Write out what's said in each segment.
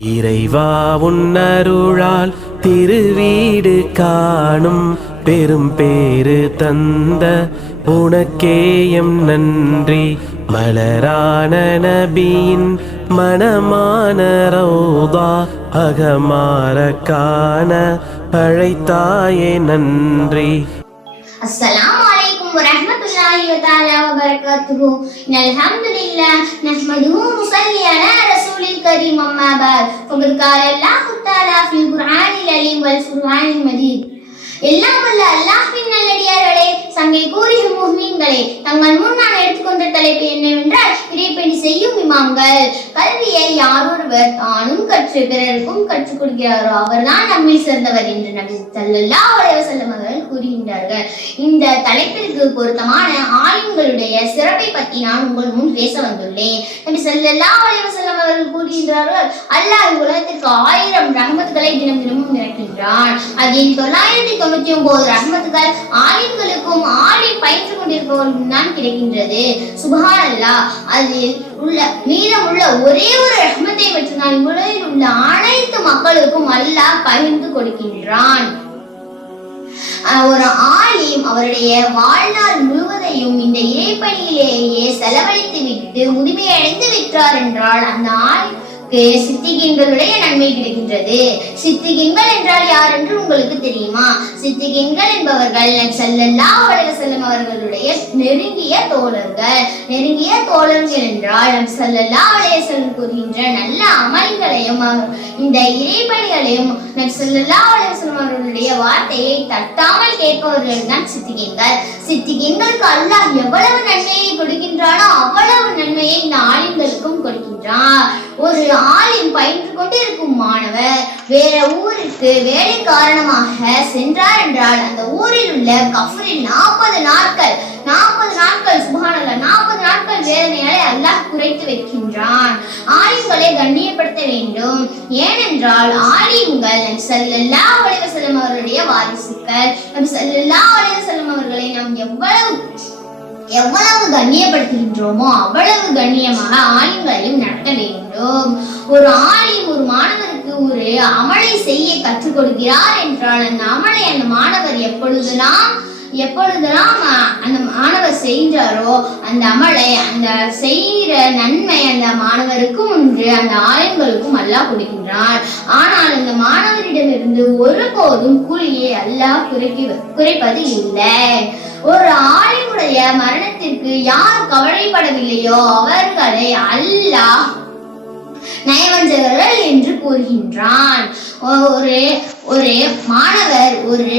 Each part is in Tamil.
இறைவா உன்னருளால் திருவீடு காணும் பெரும் பேரு தந்த உனக்கேயம் நன்றி. மலரான நபியின் மனமான ரௌதா அகமாரக்கான பழைத்தாயே நன்றி. அஸ்ஸலாமு عليكم ورحمة الله تعالى وبركاته إن الحمد لله نحمده ونصلي على رسول الكريم أما بعد فقد قال الله تعالى في القرآن العليم والفرقان المجيد எல்லாம் வல்ல அல்லாஹ்வின் நல்லடியார்களே சங்கை கூறிய முஹ்மீன்களே தங்கள் முன் நான் எடுத்துக்கொண்ட தலைப்பு என்னவென்றால் இறைப்பணி செய்யும் இமாம்கள். கல்வியை யாரொருவர் தானும் கற்று பிறருக்கும் கற்றுக் கொடுக்கிறாரோ அவர்தான் நம்மில் சிறந்தவர் என்று நபி ஸல்லல்லாஹு அலைஹி அவர்கள் கூறுகின்றார்கள். இந்த தலைப்பிற்கு பொருத்தமான ஆலிம்களுடைய சிறப்பை பற்றி நான் உங்கள் முன் பேச வந்துள்ளேன். நபி ஸல்லல்லாஹு அலைஹி அவர்கள் கூறுகின்றார்கள் அல்லாஹ் உலகத்திற்கு ஆயிரம் ரஹமத்துகளை தினம் தினமும் இறக்கின்றான் அதில் தொள்ளாயிரத்தி தொண்ணூத்தி ஒன்பது ரஹமத்துகள் ஆலிம்களுக்கும் ஆலி பயின்று கொண்டிருப்பவர்களுக்கும் தான் கிடைக்கின்றது. சுபஹான் அல்லாஹ் அதில் உள்ள மீதம் உள்ள ஒரே ஒரு ரஹமத்தை மட்டும்தான் உலகில் உள்ள அனைத்து மக்களுக்கும் அல்லாஹ் பகிர்ந்து கொடுக்கின்றான். ஒரு ஆலிம் அவருடைய வாழ்நாள் முழுவதையும் இந்த இறைப்பணியிலேயே செலவழித்து விட்டு முதுமையடைந்து விட்டார் என்றால் அந்த உங்களுக்கு சித்திகின்களுடைய நன்மை கிடைக்கின்றது. சித்திகின்கள் என்றால் யார் என்று உங்களுக்கு தெரியுமா? சித்திகின்கள் என்பவர்கள் செல்லல்லா அலைஹி செல்லும் அவர்களுடைய நெருங்கிய தோழர்கள். நெருங்கிய தோழர்கள் என்றால் நம் செல்லல்லா அலைஹி வஸல்லம் கூறுகின்ற நல்ல அமல்களையும் இந்த இறைப்பணிகளையும் நம் ஸல்லல்லாஹு அலைஹி செல்லும் அவர்களுடைய வார்த்தையை தட்டாமல் கேட்பவர்கள் தான் சித்திகின்கள். சித்திகின்களுக்கு அல்லாஹ் எவ்வளவு நன்மையை கொடுக்கின்றானோ அவ்வளவு நன்மையை இந்த ஆலிம்களுக்கும் கொடுக்கின்றான். ஆலிம் பயின்று கொண்டிருக்கும் மாணவர் வேற ஊருக்கு வேலை காரணமாக சென்றார் என்றால் அந்த ஊரில் உள்ள கஃபரில் நாற்பது நாட்கள் நாற்பது நாட்கள் சுபானல்ல நாற்பது நாட்கள் வேதனையாலே அல்லாஹ் குறைத்து வைக்கின்றான். ஆலிம்களை கண்ணியப்படுத்த வேண்டும். ஏனென்றால் ஆலிம்கள் நபி ஸல்லல்லாஹு அலைஹி வஸல்லம் அவருடைய வாரிசுகள். நபி ஸல்லல்லாஹு அலைஹி அவர்களை நாம் எவ்வளவு எவ்வளவு கண்ணியப்படுத்துகின்றோமோ அவ்வளவு கண்ணியமாக ஆலிம்களையும் நடத்த வேண்டும். ஒரு ஆலிம் ஒரு மாணவருக்கு ஒரு அமலை செய்ய கற்றுக் கொடுக்கிறார் என்றால் அந்த அமலை அந்த மாணவர் எப்பொழுதெல்லாம் எப்பொழுதெல்லாம் அந்த மாணவர் செய்கிறாரோ அந்த அமலை அந்த செய்கிற நன்மை அந்த மாணவருக்கும் உண்டு அந்த ஆலயங்களுக்கும் அல்லாஹ் கொடுக்கின்றார். ஆனால் அந்த மாணவரிடமிருந்து ஒருபோதும் கூலியை அல்லாஹ் குறைக்க குறைப்பது இல்லை. ஒரு ஆலிமுடைய மரணத்திற்கு யார் கவலைப்படவில்லையோ அவர்களை அல்லாஹ் நயவஞ்சகர்கள் என்று கூறுகின்றான். ஒரு ஒரு மாணவர் ஒரு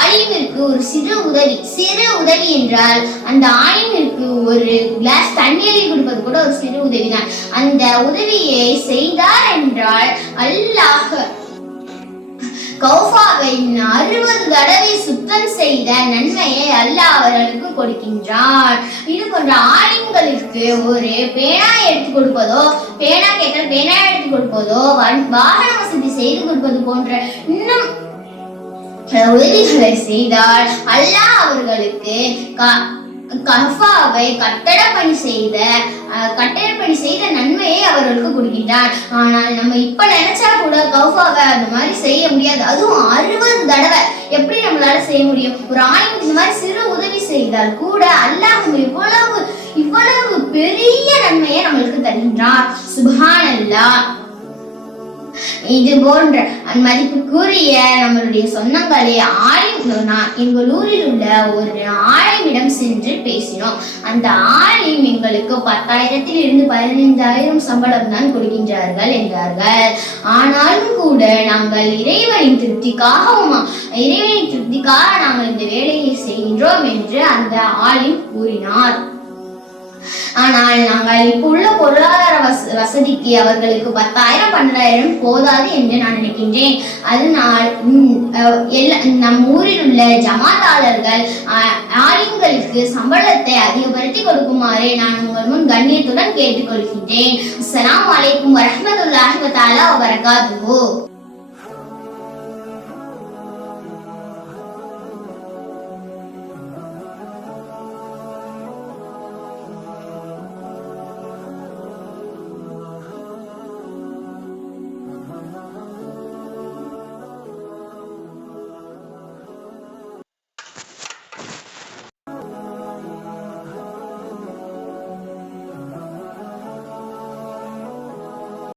ஆலிமிற்கு ஒரு சிறு உதவி சிறு உதவி என்றால் அந்த ஆலிமிற்கு ஒரு கிளாஸ் தண்ணீரை கொடுப்பது கூட ஒரு சிறு உதவிதான். அந்த உதவியை செய்தார் என்றால் அல்லாஹ் கௌஃபாவை அறுபது தடவை சுத்தம் செய்த நன்மையை அல்லாஹ் அவர்களுக்கு கொடுக்கின்றார் இது போன்ற ஆலிம்களுக்கு ஒரு பேனா எடுத்து கொடுப்பதோ பேனா கேட்டால் பேனா எடுத்து கொடுப்பதோ வன்- வாகன வசதி செய்து கொடுப்பது போன்ற இன்னும் உதவிகளை செய்தால் அல்லாஹ் அவர்களுக்கு கஃபாவை கட்டட பணி செய்த கட்டட பணி செய்த நன்மையை அவர்களுக்கு கொடுக்கின்றார். ஆனால் நம்ம இப்ப நினைச்சா கூட கௌஃபாவை அந்த மாதிரி செய்ய முடியாது. அதுவும் அறுபது தடவை. எப்படி நம்மளால செய்ய முடியும்? ஒரு ஆயிரம் இந்த மாதிரி சிறு உதவி செய்தால் கூட அல்லாஹ் இவ்வளவு இவ்வளவு பெரிய நன்மையை நம்மளுக்கு தருகின்றார். சுபஹான் இது போன்ற மதிப்புக்குரிய நம்மளுடைய சொந்தங்களே ஆலிம் எங்கள் ஊரில் உள்ள ஒரு ஆலிமிடம் சென்று பேசினோம். அந்த ஆலிம் எங்களுக்கு பத்தாயிரத்தில் இருந்து பதினைந்தாயிரம் சம்பளம் தான் கொடுக்கின்றார்கள் என்றார்கள். ஆனால் நாங்கள் இறைவனின் திருப்திக்காகவும்? இறைவனின் திருப்திக்காக நாங்கள் இந்த வேலையை செய்கின்றோம் என்று அந்த ஆலிம் கூறினார். ஆனால் நாங்கள் இப்போ உள்ள பொருளாதார வசதிக்கு அவர்களுக்கு பத்தாயிரம் பன்னெண்டாயிரம் போதாது என்று நான் நினைக்கின்றேன். அதனால் அஹ், நம் ஊரில் உள்ள ஜமாத்தாளர்கள் அஹ், ஆலிம்களுக்கு சம்பளத்தை அதிகப்படுத்தி கொடுக்குமாறு நான் உங்கள் முன் கண்ணியத்துடன் கேட்டுக்கொள்கின்றேன். அஸ்லாம் வலைக்கும் வரஹ்மத்துல்லாஹி வ